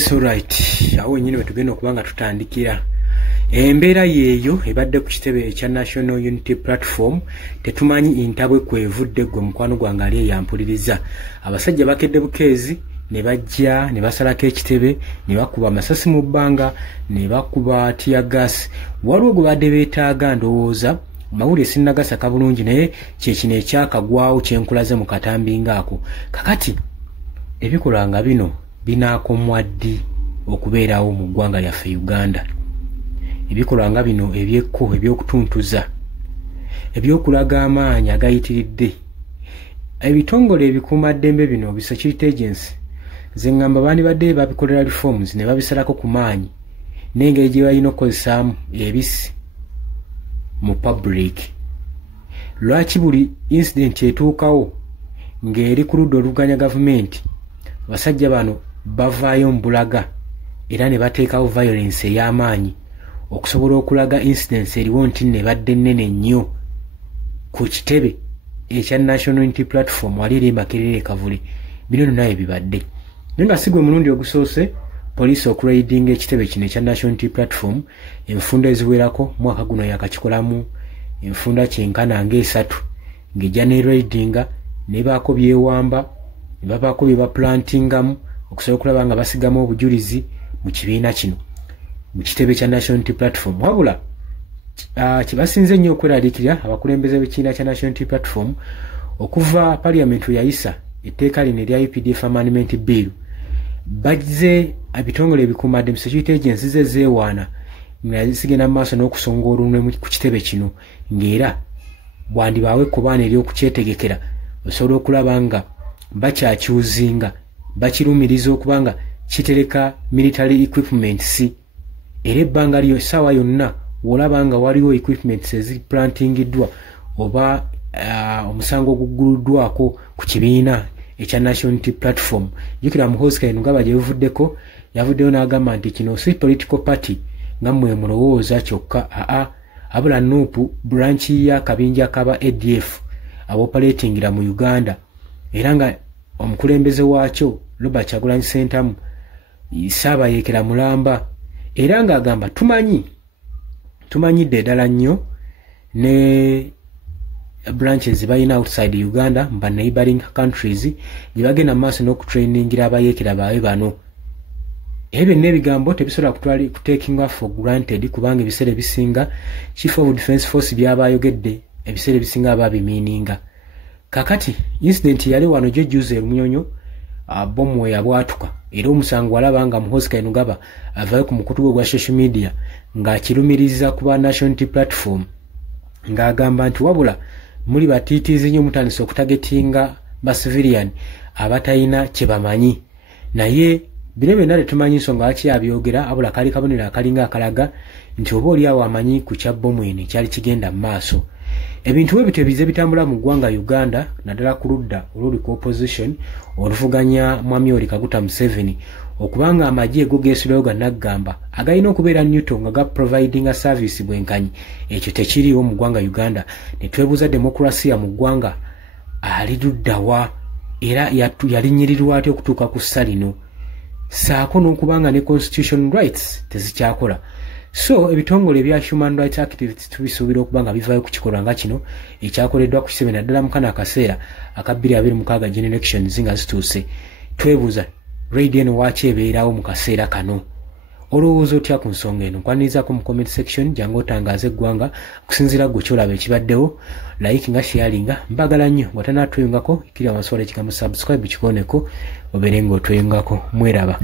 Yes, alright. Awo nyine betugenda okubanga tutandikira. Embeera yeeyo ebadde ku kitebe ekya National Unity Platform tetumanyi intabwe kwevudde gwe mukwano gwange ali yampuliriza. Abasajja bakedde bukeezi ne bajja ne basalako ekitebe ne bakuba amasasi mu bbanga ne bakuba tear gas. Waliwo gwe badde beetaaga ndowooza mawulire sinnagasaka bulungi naye kyekino ekyakagwawo kyenkulaze mu katambi ngaako. Kakati ebikolwa nga bino binaakomwa ddi okubeerawo mu ggwanga lyaffe Uganda? Ebikolwa nga bino ebyekko ebyokutuntuza ebyokulaga amaanyi agayitiridde ebitongole ebikuumaddembe bino bi security agency zengamba bandi badde babikolera reforms ne babisalako ku maanyi n'engeri gye balina okukozesaamu ebisi mu public. Lwaki buli incident etuukawo ng'eri ku ludda oluvuganya gavumenti abasajja bano bavaayo mbulaga era ne bateekawo violence ey'amaanyi okusobola okulaga incidents eriwo nti ne badde nnene nnyo ku kitebe ekya National Unity Platform wali eri Makerere Kavule. Bino naye bibadde naye nga si gwe mulundi ogusoose poliisi okuraidinga ekitebe kino ekya National Unity Platform enfunda eziwerako mwaka guno yakakikolamu enfunda kyenkana ng'esatu ng'ejja ne raidinga ne baako byewamba ne babaako bye baplantingamu okusobola okulaba nga basigamu obujulizi mu kibiina kino mu kitebe kya National Unity Platform. Wabula kibasinze nnyo okweraliikirira abakulembeze b'ekibiina kya National Unity Platform okuva Parliament yayisa etteeka lino erya UPDF Amendment Bill bajze ebitongole ebikuumadde mu security agencies zeewaana nga zigenda mu maaso n'okusonga olunwe ku kitebe kino ng'era bwandibaawe ekkobaana ery'okukyetegekera osobola okulaba nga bakyakyuzinga bakirumiriza okuba nga kitereka military equipments era ebbanga lyo essaawa yonna w'olaba nga waliwo equipments eziplantingiddwa oba omusango ogugguluddwako ku kibiina ekya National Unity Platform. Jjukira Muhoozi Kainerugaba gye bivuddeko yavuddeyo n'agamba nti kino si political party nga mmwe mulowooza kyokka abula nuupu branch ya kabinja kaba ADF aboperatingira mu Uganda era nga omukulembeze waakyo Robert Kyagulanyi Ssentamu Ssaabayeekera Mulamba era ng'agamba tumanyidde ddala nnyo ne branches balina outside Uganda mba neighboring countries gye bagenda mu maaso n'okutrainingira abayeekera baabwe bano. Ebyo n'ebigambo tebisobola kuteekingwa for granted kubanga ebiseera ebisinga Chief of Defence Force by'abayogedde ebiseera ebisinga ababimiininga. Kakati incident yali wano Jjuze Munyonyo bomu yabwatuka era omusango walaba nga Muhoozi Kainerugaba avaayo ku mukutu gwe gwa social media ng'akirumiriza ku ba National Unity Platform ng'agamba nti wabula muli batiitiizi nnyo mutandise okutagetinga ba civilian abatalina kye bamanyi naye bino byonna tetumanyi nsonga lwaki abyogera abula kali kabonero akalinga akalaga nti oba oli awo amanyi ku kya bomu eno ekyali kigenda mu maaso. Ebintu bwe bityo bize bitambula mu ggwanga Uganda naddala ku ludda oluli ku opposition oluvuganya Mwami Yoweri Kaguta Museveni okubanga amagye go geesulayo gannaggamba agalina okubeera Newton nga gaprovidinga service bwenkanyi ekyo tekiriiwo mu ggwanga Uganda. Ne twebuuza demokrasiya mu ggwanga ali luddawa era yalinyirirwa ate okutuuka ku ssa lino saako n'okubanga ne constitution rights tezikyakola. So ebitongole ebya human rights activists tubisuubira okuba nga bivaayo ku kikolwa nga kino ekyakoleddwa ku kisebe naddala mukana akaseera aka 2026 general elections nga zituuse. Twebuuza raid eno waaki ebeerawo mu kaseera kano? Olowooza otya ku nsonga eno? Nkwanirizaako mu comment section jangu otangaaza eggwanga okusinziira ggwe kyolaba ekibaddewo. Like nga sharinga mbagala nnyo bw'otanaatweyungako ikirira wansi wala ekigambo subscribe kikooneko obeere ng'otweyungako. Mweraba.